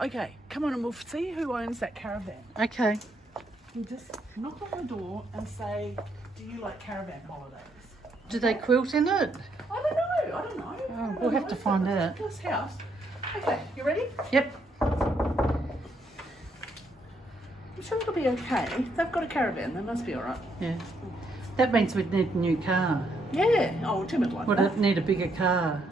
Okay, come on and we'll see who owns that caravan. Okay. You just knock on the door and say, do you like caravan holidays? Do they quilt in it? I don't know. Oh, we'll have to find out. This house. Okay, you ready? Yep. I'm sure it'll be okay. They've got a caravan, they must be alright. Yeah. That means we'd need a new car. Yeah. Oh, Tim would like Would that. it need a bigger car?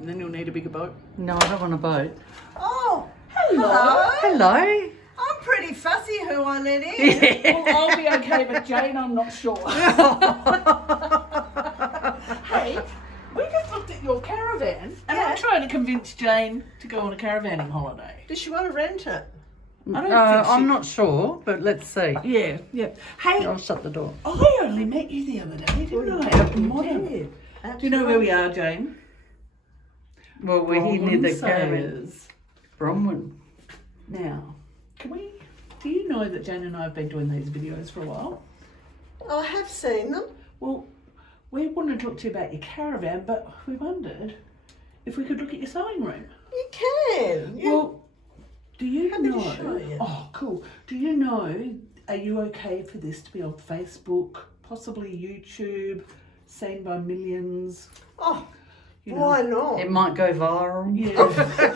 And then you'll need a bigger boat. No, I don't want a boat. Oh, Hello. Hello. I'm pretty fussy who I let in. Well, I'll be okay, but Jane, I'm not sure. Hey, we just looked at your caravan, and I'm trying to convince Jane to go on a caravanning holiday. Does she want to rent it? I don't think I'm not sure, but let's see. Yeah. Hey, I'll shut the door. I only met you the other day, didn't I? Up in Modern. Do you know where we are, Jane? Well, we're here near the garage. Sayers. Bronwen. Now, do you know that Jane and I have been doing these videos for a while? I have seen them. Well, we want to talk to you about your caravan, but we wondered if we could look at your sewing room. You can. Well, do you Happy know? to show you. Oh, cool. Do you know? Are you okay for this to be on Facebook, possibly YouTube, seen by millions? Oh, You know? why not? It might go viral. Yeah,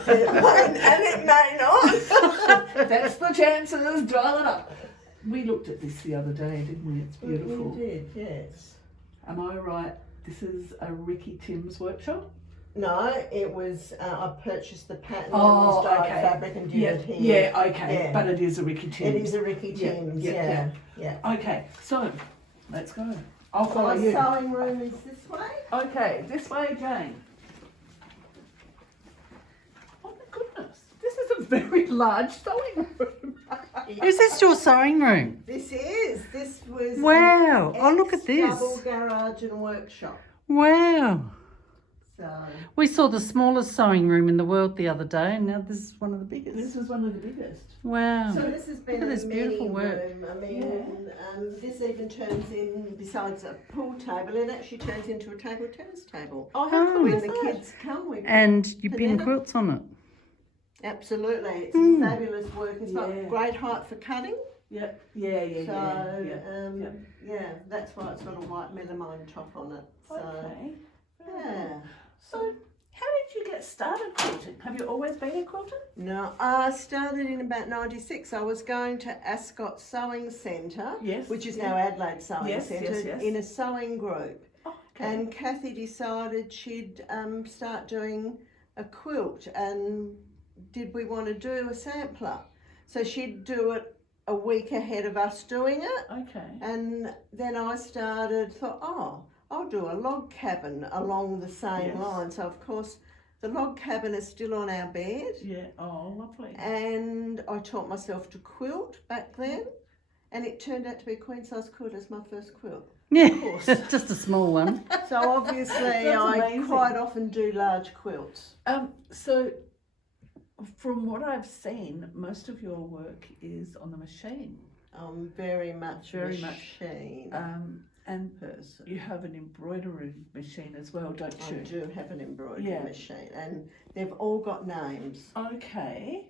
It won't, and it may not. that's the chances. Dial it up. We looked at this the other day, didn't we? It's beautiful. We did, yes. Am I right? This is a Ricky Tim's workshop. No, it was, I purchased the pattern Oh, on the dyed okay. fabric and did it here. Yeah, okay. Yeah. But it is a Ricky Tim's. It is a Ricky Tim's, yeah. Okay, so let's go. I'll follow My you. sewing room is this way. Okay, this way, Jane. Oh my goodness, this is a very large sewing room. Is this your sewing room? This was Wow. an Oh, look at this. double garage and workshop. Wow. So We saw the smallest sewing room in the world the other day, and now this is one of the biggest. This is one of the biggest. Wow. So this has been Look at a this beautiful meeting work. room. I mean, this even turns in, besides a pool table, it actually turns into a table tennis table. Oh, how cool When is the that? kids come, we And you pin Banana. quilts on it. absolutely, it's fabulous work. It's got Yeah. great height for cutting. Yeah. So yeah, that's why it's got a white melamine top on it. So Okay. yeah. So, how did you get started quilting? Have you always been a quilter? No, I started in about 96. I was going to Ascot Sewing Centre, Yes, which is yeah. now Adelaide Sewing Yes, Centre, yes. in a sewing group. Oh, okay. And Kathy decided she'd start doing a quilt, and did we want to do a sampler? So she'd do it a week ahead of us doing it, Okay. and then I thought, I'll do a log cabin along the same Yes. line. So of course the log cabin is still on our bed, Yeah. Oh, lovely. and I taught myself to quilt back then, and it turned out to be a queen size quilt as my first quilt. Yeah, course. just a small one. So obviously That's I amazing. quite often do large quilts. So from what I've seen, most of your work is on the machine. I'm very much Very much. machine And person. you have an embroidery machine as well, don't I you? do have an embroidery Yeah. machine, and they've all got names. Okay.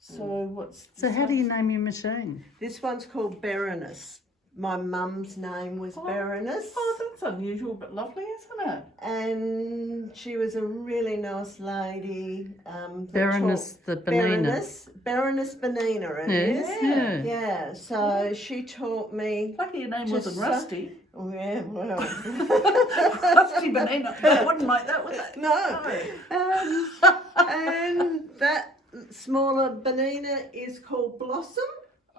So what's So how do you name your machine? This one's called Baroness. My mum's name was Baroness, Oh, that's unusual but lovely, isn't it? and she was a really nice lady. Baroness the Benina. Baroness Benina it Yes, is. yeah. Yeah, so she taught me. Lucky your name Just wasn't Rusty. Oh, yeah, well. Rusty Banana. They wouldn't like that, would they? No. And that smaller Benina is called Blossom.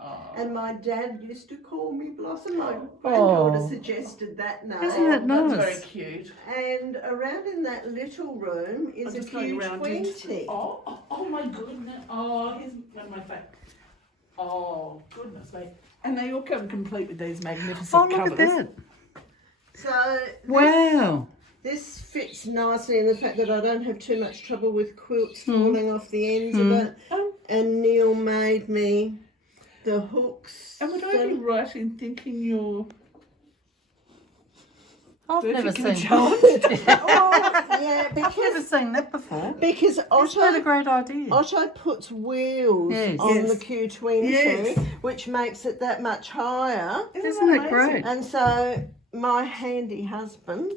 Oh. And my dad used to call me Blossom. My granddaughter Oh. suggested that name. Isn't it That's nice? very cute. And around in that little room is a huge 20. Oh my goodness. Oh, here's one of my favourite. Oh, goodness me. And they all come complete with these magnificent Oh, look colours. at that. So Wow. this fits nicely in the fact that I don't have too much trouble with quilts falling off the ends of it. And Neil made me the hooks. And would I be right in thinking you're I've never Vertical seen. challenge. Oh, yeah, I've never because seen that before. because It's not a great idea. Otto puts wheels Yes. on Yes. the Q20, Yes. which makes it that much higher. Isn't that it great? And so my handy husband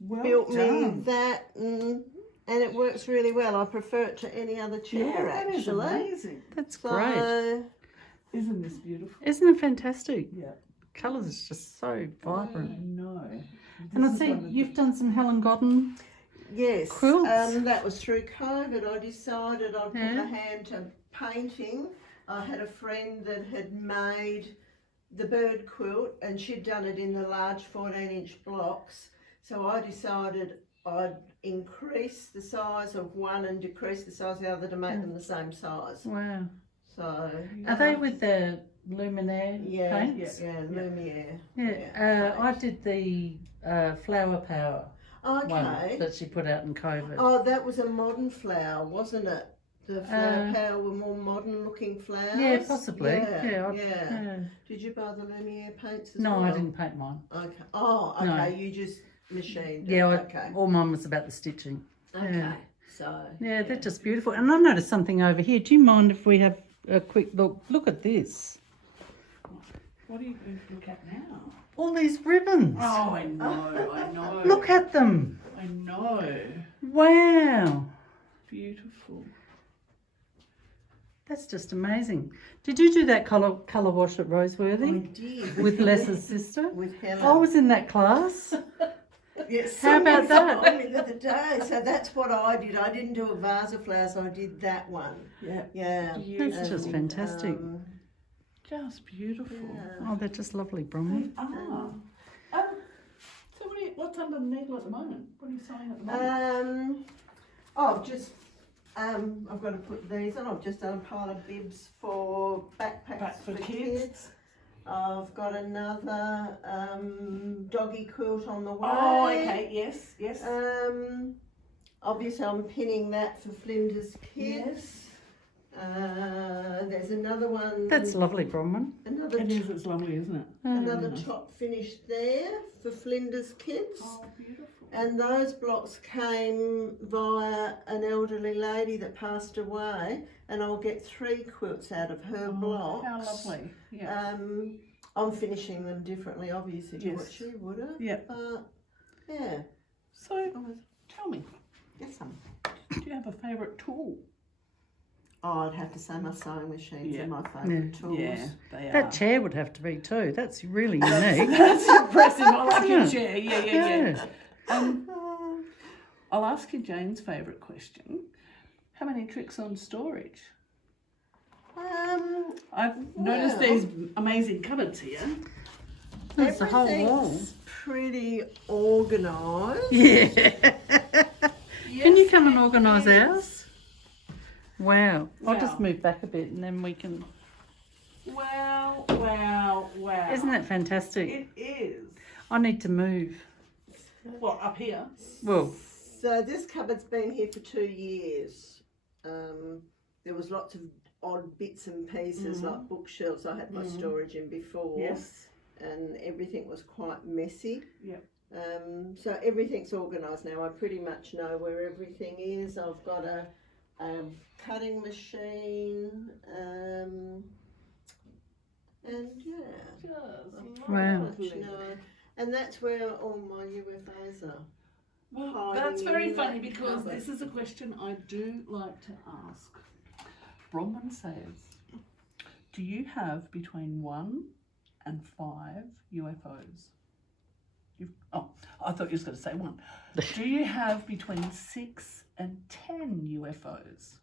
Well built me done. that, and it works really well. I prefer it to any other chair, Yeah, that is actually. amazing. That's So, great. Isn't this beautiful? Isn't it fantastic? Yeah. Colours is just so vibrant. No. And I see you've done some Helen Godden. yes, Quilts. that was through COVID. I decided I'd put Yeah. my hand to painting. I had a friend that had made the bird quilt, and she'd done it in the large 14-inch blocks. So I decided I'd increase the size of one and decrease the size of the other to make them the same size. Wow. So Are they with the Luminaire paints? Lumiere. Yeah. I did the Flower Power one Okay. that she put out in COVID. Oh, that was a modern flower, wasn't it? The flower power were more modern looking flowers. Yeah, possibly. Yeah. Yeah. Did you buy the Lumiere paints as No, well? I didn't paint mine. Okay. Oh, okay. No. You just machined it. Yeah, Okay. all mine was about the stitching. Okay. Yeah. So. Yeah, they're just beautiful. And I noticed something over here. Do you mind if we have a quick look? Look at this. What are you going to look at now? All these ribbons. Oh, I know, I know. Look at them. I know. Wow. Beautiful. That's just amazing. Did you do that colour wash at I Roseworthy did. with Les's sister? With Helen. I was in that class. Yes, How about somebody that? told me the other day. So that's what I did. I didn't do a vase of flowers. I did that one. Yeah. Yeah. That's just fantastic. Just beautiful. Yeah. Oh, they're just lovely, Bronwen. So what's under the needle at the moment? What are you sewing at the moment? I've got to put these on. I've just done a pile of bibs for backpacks For for kids. kids. I've got another doggy quilt on the way. Oh, okay. Yes, yes. Obviously I'm pinning that for Flinders Kids. Yes. There's another one. That's lovely, Bronwen. Another It is. It's lovely, isn't it? another top finished there for Flinders Kids. Oh, beautiful. And those blocks came via an elderly lady that passed away, and I'll get 3 quilts out of her blocks. How lovely. Yeah. I'm finishing them differently, obviously, to what Yes. she would have. Yeah. But, yeah. So, tell me, Yes, do you have a favourite tool? Oh, I'd have to say my sewing machines Yeah. are my favourite tools. Yeah, they are. That chair would have to be too. That's really unique. That's impressive. I like your Isn't chair. Yeah. Yeah. I'll ask you Jane's favourite question. How many tricks on storage? I've noticed well- these amazing cupboards here. There's a whole wall. Everything's pretty organised. Yeah. Can you Yes, come and it organise is. ours? Wow. I'll just Wow. move back a bit and then we can... Wow. Isn't that fantastic? It is. I need to move. Well, up here. Well, So this cupboard's been here for 2 years. There was lots of odd bits and pieces like bookshelves I had my storage in before. Yes. And everything was quite messy. Yep. So everything's organised now. I pretty much know where everything is. I've got a cutting machine. And yeah. Wow. And that's where all my UFOs are. Well, hiding that's very in funny that because cupboard. this is a question I do like to ask. Bronwen says, do you have between 1 and 5 UFOs? I thought you were going to say 1. Do you have between 6 and 10 UFOs?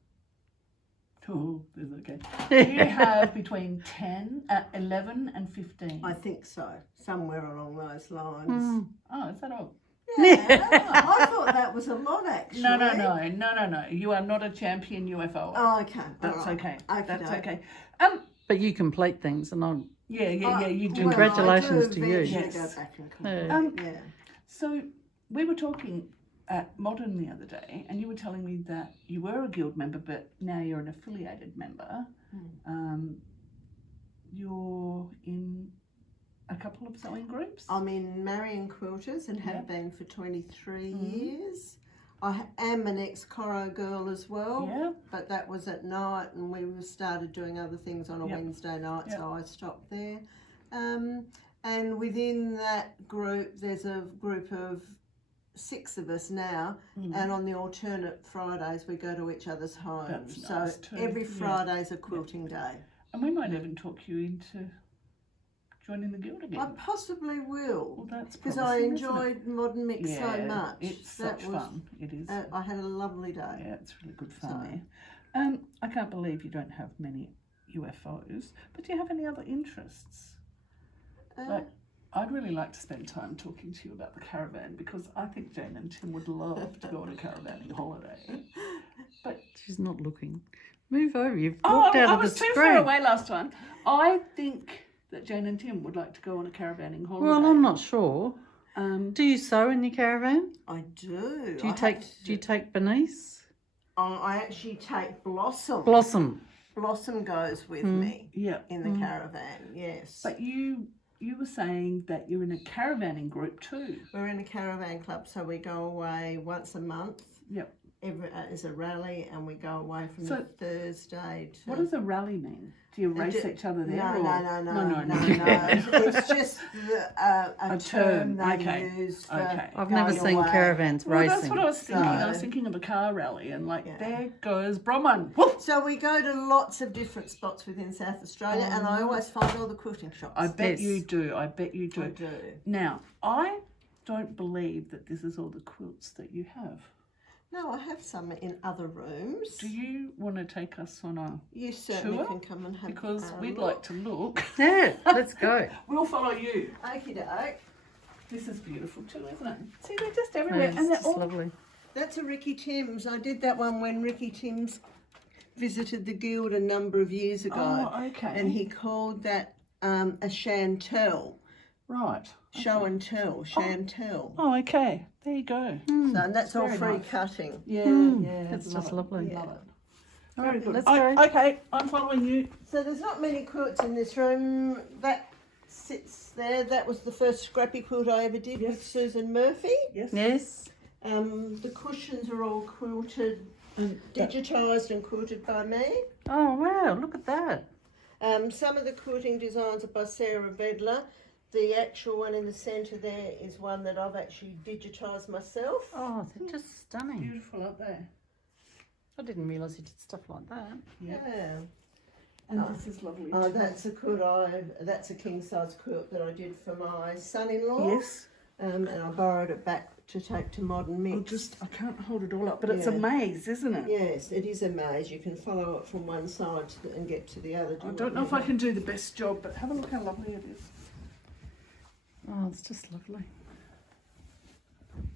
Oh, is it okay. Do you have between 11 and 15? I think so. Somewhere along those lines. Oh, is that all? Yeah, I thought that was a lot actually. No. You are not a champion UFO. Oh, okay. That's all right. okay. Okay, That's no. okay. but you complete things and I'm... Yeah, you do. Well, Congratulations I do to you. eventually Yes. go back and complete. Yeah. Yeah. So we were talking at Modern the other day, and you were telling me that you were a guild member, but now you're an affiliated member. You're in a couple of sewing groups? I'm in Marion Quilters and have Yep. been for 23 years. I am an ex-Coro girl as well, Yeah. but that was at night, and we started doing other things on a Yep. Wednesday night, Yep. so I stopped there. And within that group, there's a group of 6 of us now, and on the alternate Fridays we go to each other's homes. That's nice so too. every Yeah. Friday's a quilting day. And we might even talk you into joining the guild again. I possibly will, Well, that's because I promising, isn't it? enjoyed Modern Mix so much. It's That such was- fun. It is. I had a lovely day. Yeah, it's really good fun So- there. I can't believe you don't have many UFOs, but do you have any other interests? Like, I'd really like to spend time talking to you about the caravan, because I think Jane and Tim would love to go on a caravanning holiday. But She's not looking. Move over. You've oh, walked out I of the was too screen. far away last time. I think that Jane and Tim would like to go on a caravanning holiday. Well, I'm not sure. Um, Do you sew in your caravan? I do. Do you take Bernice? I actually take Blossom. Blossom. Blossom goes with me yeah. in the caravan. Yes. But you were saying that you're in a caravanning group too. We're in a caravan club, so we go away once a month. Yep. Is a rally, and we go away from So- the Thursday to. What does a rally mean? Do you race each other there? No, or? no. It's just a term they Okay. use for Okay. I've never going seen away. caravans Well, racing. that's what I was thinking. I was So- thinking of a car rally, and like, Yeah. there goes Bronwen. Whoop! So we go to lots of different spots within South Australia, and I always find all the quilting shops. I bet Yes. you do. I bet you do. I do. Now, I don't believe that this is all the quilts that you have. No, I have some in other rooms. Do you want to take us on a You certainly tour? can come and have Because a we'd look. like to look. Yeah, let's go. We'll follow you. Okie doke. This is beautiful too, isn't it? See, they're just Yeah, everywhere, it's and they're just all lovely. That's a Ricky Timms. I did that one when Ricky Timms visited the guild a number of years ago. Oh, okay. And he called that a chantel. right. Show and tell, chantel. Oh, okay. There you go. So, and that's all Very free nice. cutting. Yeah, yeah. That's love just it, lovely. Love Yeah. it. Very good. let's I- go. Okay, I'm following you. So there's not many quilts in this room. That sits there. That was the first scrappy quilt I ever did with Yes. Susan Murphy. Yes. Yes. The cushions are all quilted, And digitised and quilted by me. Oh, wow. Look at that. Some of the quilting designs are by Sarah Vedler. The actual one in the centre there is one that I've actually digitised myself. Oh, they're just stunning. beautiful up there. I didn't realise you did stuff like that. Yeah. And this is lovely Oh, too. that's a quilt that's a king size quilt that I did for my son-in-law. Yes. And I borrowed it back to take to Modern Mix. I can't hold it all up, but it's a Yeah. maze, isn't it? Yes, it is a maze. You can follow it from one side and get to the other. I don't know if I can do the best job, but have a look how lovely it is. Oh, it's just lovely.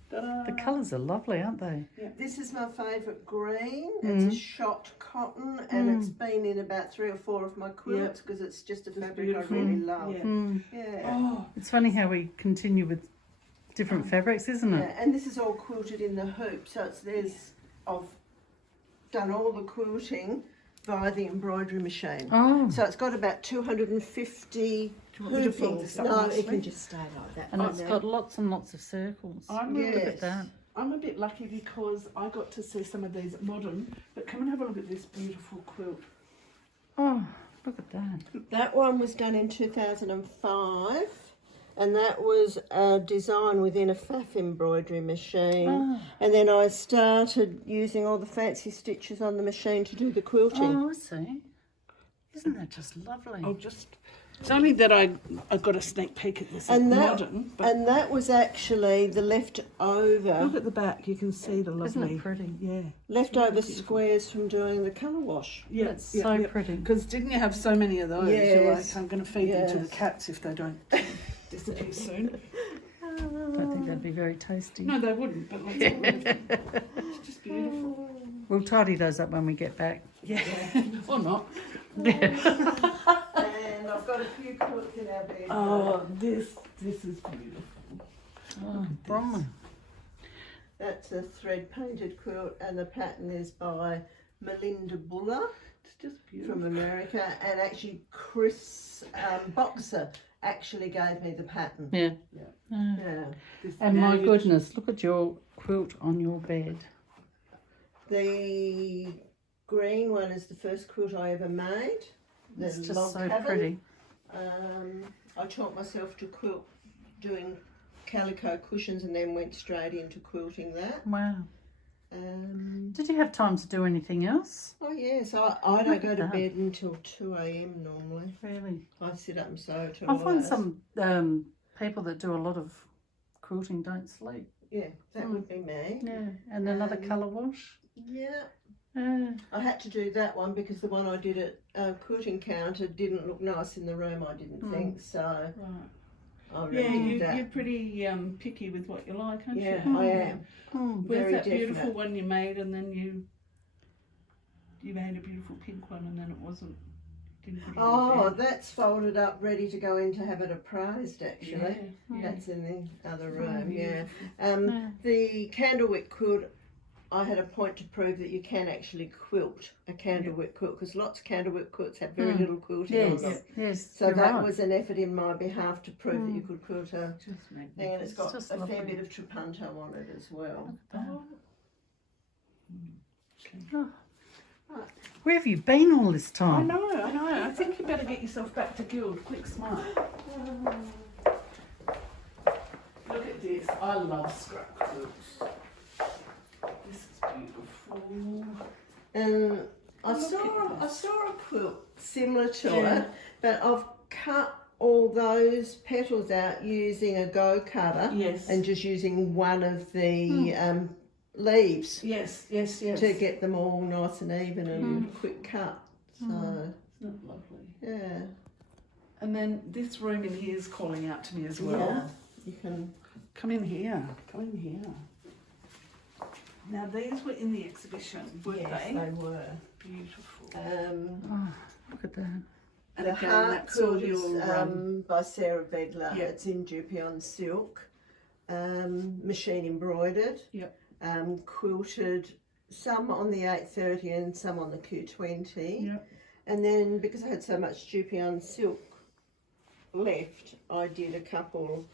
Ta-da. The colours are lovely, aren't they? This is my favourite green. It's a shot cotton, and it's been in about 3 or 4 of my quilts because it's just a fabric beautiful. I really love. Yeah. Yeah. Oh, It's funny how we continue with different fabrics, isn't it? Yeah, and this is all quilted in the hoop, so I've done all the quilting via the embroidery machine. Oh, So it's got about 250 Do you want me to fold hoopings. this up No, nicely? it can just stay like that. and for it's now. got lots and lots of circles. I'm Yes. Look at that. I'm a bit lucky because I got to see some of these at Modern, but come and have a look at this beautiful quilt. Oh, look at that. That one was done in 2005, and that was a design within a faff embroidery machine. Oh. And then I started using all the fancy stitches on the machine to do the quilting. Oh, I see. Isn't that just lovely? I'll just. It's only that I got a sneak peek at this And at that, Modern, but and that was actually the leftover look at the back. You can see the lovely. Isn't it pretty? Yeah. squares from doing the colour wash. Yeah, That's so pretty. Because didn't you have so many of those? You're like, Yes. I'm going to feed them to the Yes. cats if they don't disappear soon. I don't think that'd be very tasty. No, they wouldn't, but let's all of them. It's just beautiful. We'll tidy those up when we get back. Yeah, or not. And I've got a few quilts in our bed. Oh, this is beautiful. Oh, Bronwen. That's a thread painted quilt, and the pattern is by Melinda Buller It's just beautiful. from America, and actually Chris Boxer actually gave me the pattern. Yeah. Yeah. And Now my you goodness, look at your quilt on your bed. The green one is the first quilt I ever made. The It's just log so cabin. pretty. I taught myself to quilt doing calico cushions and then went straight into quilting that. Wow. Did you have time to do anything else? Oh yes, I don't Look go at to that. bed until 2 a.m. normally. Really? I sit up and sew till I find hours. some people that do a lot of quilting don't sleep. Yeah, that would be me. Yeah. And another colour wash. Yeah. Yeah. I had to do that one because the one I did at Quilting Counter didn't look nice in the room, I didn't think, so Right. I Yeah, redid that. you're pretty picky with what you like, aren't Yeah, you? I am. Mm. Where's very that beautiful definite. one you made, and then you made a beautiful pink one, and then it wasn't. Didn't put it on Oh, the bed. that's folded up, ready to go in to have it appraised, actually. Yeah. That's in the other Oh, room, yeah. beautiful. The candlewick quilt, I had a point to prove that you can actually quilt a candlewick quilt, because lots of candlewick quilts have very little quilting on Yes. them. Yes. So you're that right. was an effort in my behalf to prove that you could quilt a Just thing, and magnificent. it's got just a fair lovely. bit of trapunto on it as well. Oh. Where have you been all this I time? know. I think you better get yourself back to Guild, quick smart. Look at this. I love scrap quilts. This is beautiful. And I Look saw at this. a quilt similar to Yeah. it, but I've cut all those petals out using a go cutter Yes. and just using one of the leaves Yes. to get them all nice and even and quick cut. So Isn't it lovely? yeah, And then this room in here is calling out to me as well. yeah, you can. Come in here. Come in here. Now these were in the exhibition, weren't Yes, they? they were. Beautiful. Oh, look at that. And The again, heart that's all quilt is your by Sarah Bedler. Yeah. It's in Dupion silk, machine embroidered. Yep. Quilted, some on the 830 and some on the Q20. Yep. And then because I had so much Dupion silk left, I did a couple.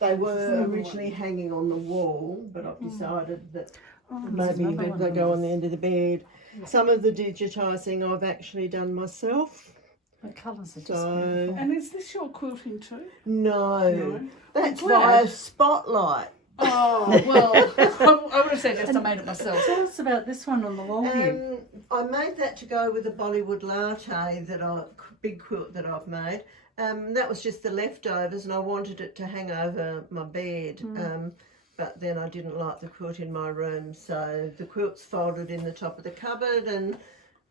They were originally hanging on the wall, but I've decided that Oh, there's maybe another one they of go on the those. end of the bed. Some of the digitising I've actually done myself. The colours are just So beautiful. And is this your quilting too? no, that's I'm glad. via Spotlight. Oh, well, I would have said yes, I made it myself. Tell us about this one on the wall here. I made that to go with a Bollywood latte big quilt that I've made. That was just the leftovers, and I wanted it to hang over my bed. But then I didn't like the quilt in my room, so the quilt's folded in the top of the cupboard, and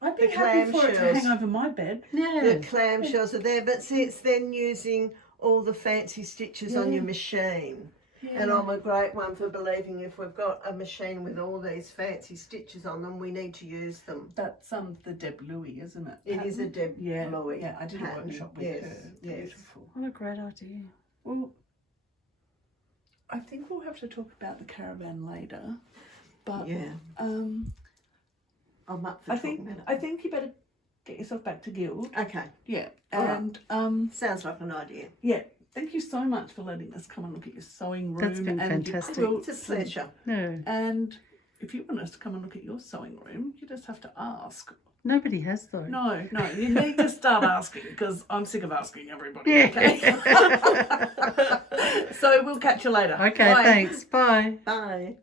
I'd be The happy for it to clamshells. hang over my bed. the Yeah. clamshells are there. But see, it's then using all the fancy stitches on your machine. And I'm a great one for believing if we've got a machine with all these fancy stitches on them, we need to use them. That's the Deb Louis, isn't it? It is a Pattern? Deb Louis Yeah, I did a pattern. workshop with Yes, her. yes. Beautiful. What a great idea. Well, I think we'll have to talk about the caravan later. But Yeah, I'm up for I talking think about I think you better get yourself back to Guild. it. Okay, Yeah. All right. And sounds like an idea. yeah. Thank you so much for letting us come and look at your sewing room. That's been and fantastic. Your It's a quilts and- pleasure. No, And if you want us to come and look at your sewing room, you just have to ask. nobody has though. No, you need to start asking because I'm sick of asking everybody. Yeah. Okay. So we'll catch you later. Okay, Bye. thanks. Bye. Bye.